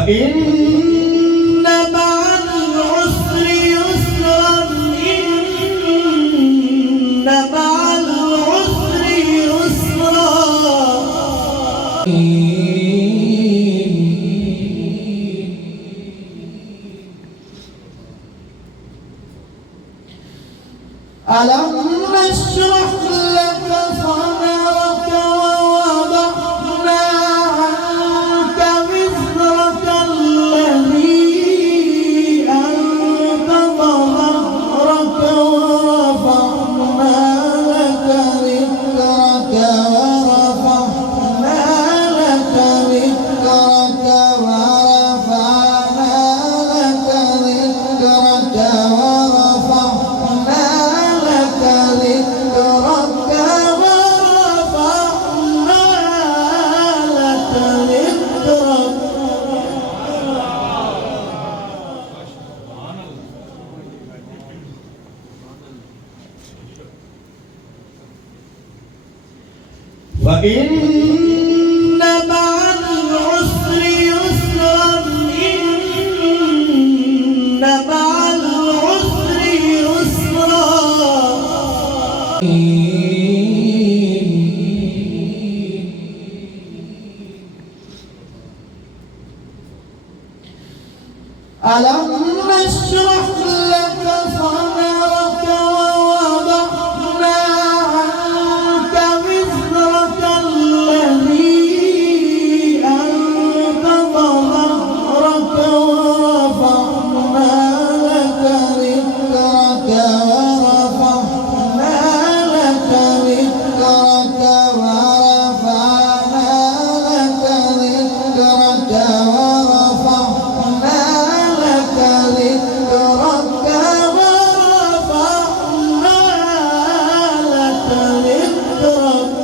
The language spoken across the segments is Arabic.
فإن مع العسر يسرا إن مع العسر يسرا ألم نشرح لك صدرك ووضعنا عنك وزرك الذي أنقض ظهرك ورفعنا لك ذكرك ورفعنا لك ذكرك ورفعنا لك ذكرك ورفعنا لك ذكرك ورفعنا لك ذكرك. فإن مع العسر يسرا إن مع العسر يسرا ألم نشرح لك صدرك ووضعنا عنك وزرك الذي أنقض ظهرك ورفعنا لك ذكرك ورفعنا لك ذكرك ورفعنا لك ذكرك ورفعنا لك ذكرك ورفعنا لك ذكرك.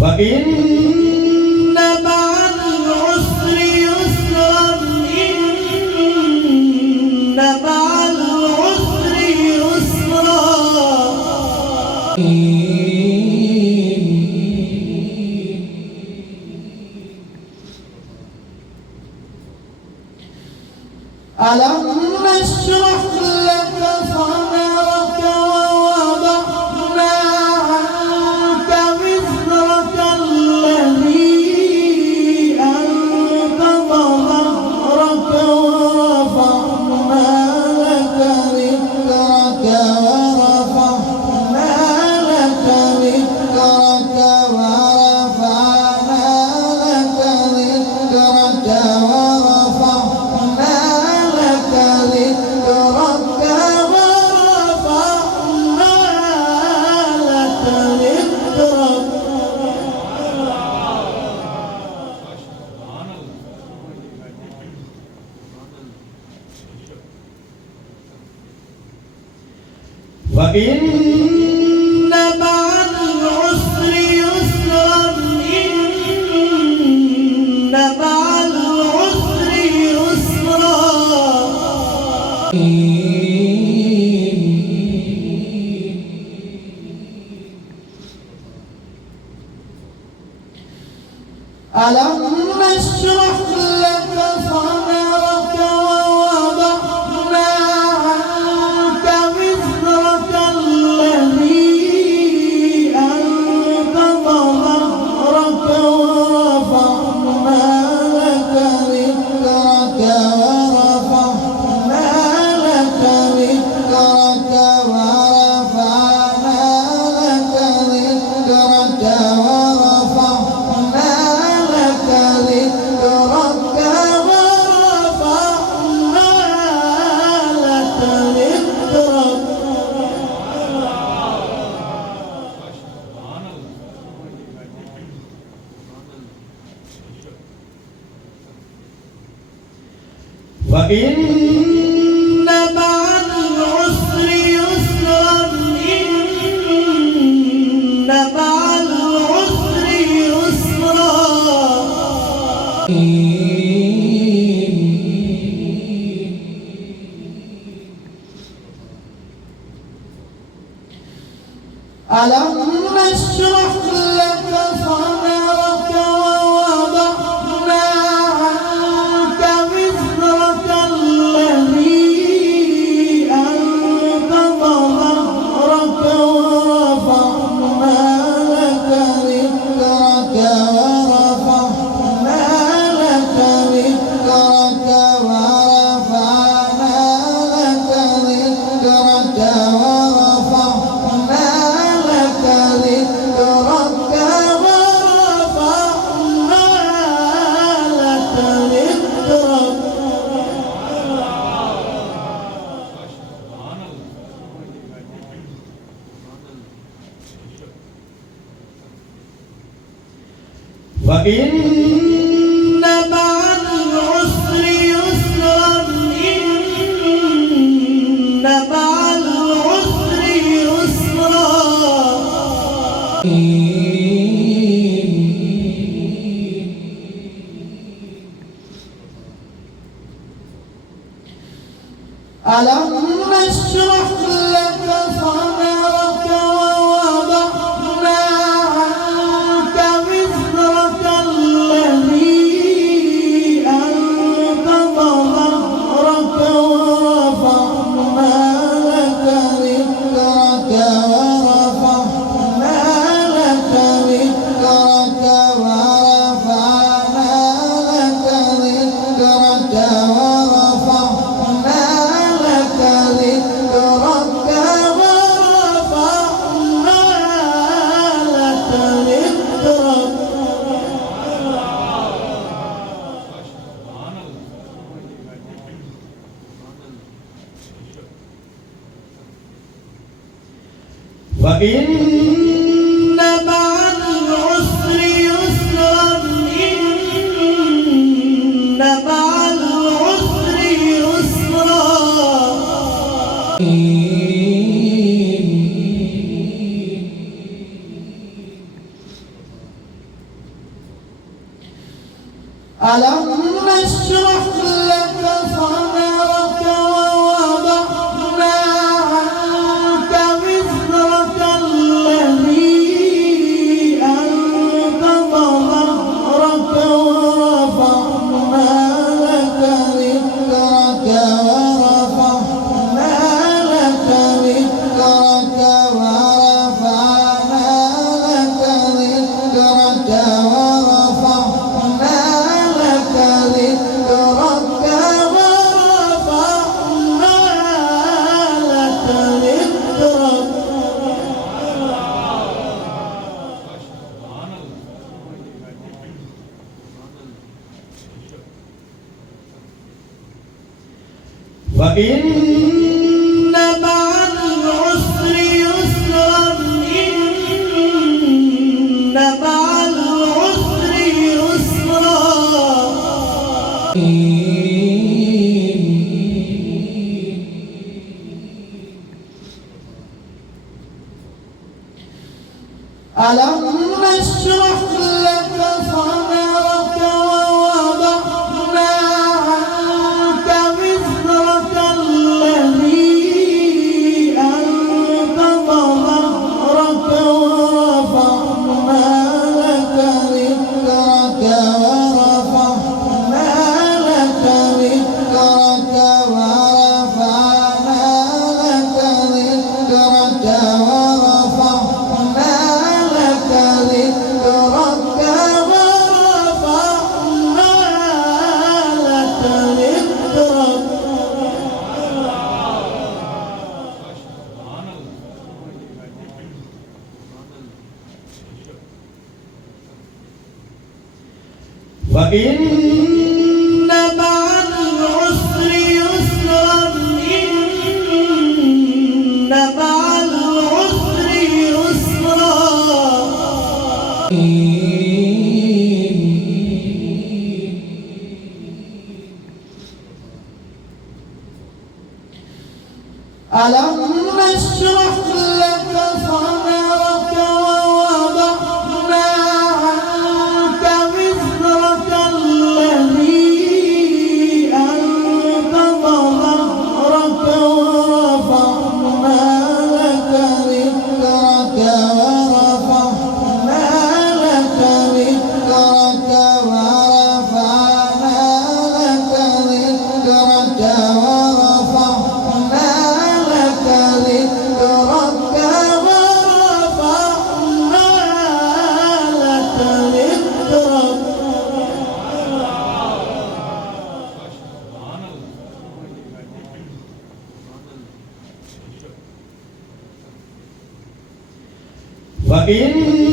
فإن مع العسر يسرا إن مع العسر يسرا ألم نشرح لك صدرك ووضعنا عنك وزرك الذي أنقض ظهرك ورفعنا لك ذكرك ورفعنا لك ذكرك ورفعنا لك ذكرك ورفعنا لك ذكرك ورفعنا لك ذكرك. فإن مع العسر يسرا إن مع العسر يسرا ألم نشرح لك صدرك ووضعنا عنك وزرك الذي أنقض ظهرك ورفعنا لك ذكرك ورفعنا لك ذكرك ورفعنا لك ذكرك ورفعنا لك ذكرك ورفعنا لك ذكرك. فإن مع العسر يسرا إن مع العسر يسرا ألم نشرح لك صدرك ووضعنا عنك وزرك الذي أنقض ظهرك ورفعنا لك ذكرك ورفعنا لك ذكرك ورفعنا لك ذكرك ورفعنا لك ذكرك ورفعنا لك ذكرك. فإن مع العسر يسرا إن مع العسر يسرا. ألم نشرح لك صدرك ووضعنا عنك وزرك الذي أنقض ظهرك ورفعنا لك ذكرك ورفعنا لك ذكرك ورفعنا لك ذكرك ورفعنا لك ذكرك ورفعنا لك ذكرك. فإن مع العسر يسرا إن مع العسر يسرا. ألم نشرح لك صدرك ووضعنا عنك وزرك الذي أنقض ظهرك ورفعنا لك ذكرك ورفعنا لك ذكرك ورفعنا لك ذكرك ورفعنا لك ذكرك ورفعنا لك ذكرك. فإن مع العسر يسرا إن مع العسر يسرا. ألم نشرح لك صدرك ووضعنا عنك وزرك الذي أنقض ظهرك ورفعنا لك ذكرك ورفعنا لك ذكرك ورفعنا لك ذكرك ورفعنا لك ذكرك ورفعنا لك ذكرك. فإن مع العسر يسرا إن مع العسر يسرا. ألم نشرح لك صدرك ووضعنا عنك وزرك الذي أنقض ظهرك ورفعنا لك ذكرك إن